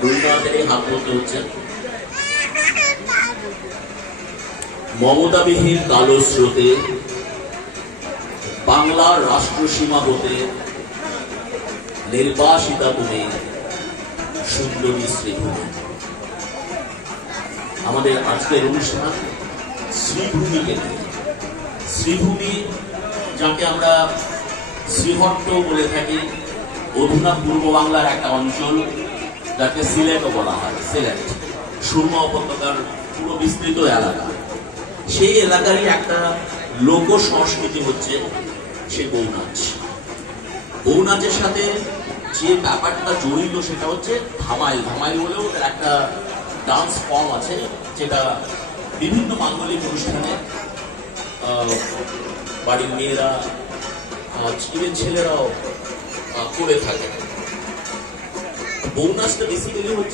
রবীন্দ্রনাথেরই হাত ধরতে হচ্ছে। মমতাবিহীন কালো স্রোতে বাংলার রাষ্ট্রসীমা হতে নির্বাসিতা তুমি সুন্দরী শ্রীভূমি। আমাদের আজকের অনুষ্ঠান শ্রীভূমিকে নিয়ে। শ্রীভূমি, যাকে আমরা শ্রীহট্ট বলে থাকি, অধুনা পূর্ব বাংলার একটা অঞ্চল, যাকে সিলেটও বলা হয়। সিলেট সুরমা উপত্যকার পুরো বিস্তৃত এলাকা। সেই এলাকারই একটা লোক সংস্কৃতি হচ্ছে সে বউনাচ। বউনাচের সাথে যে ব্যাপারটা জড়িত সেটা হচ্ছে ধামাইল। ধামাইল বলেও একটা ডান্স ফর্ম আছে, যেটা বিভিন্ন মাঙ্গলিক অনুষ্ঠানে বাড়ির মেয়েরা, ইভেন ছেলেরাও করে থাকে। বউনাচটা বেসিক্যালি হচ্ছে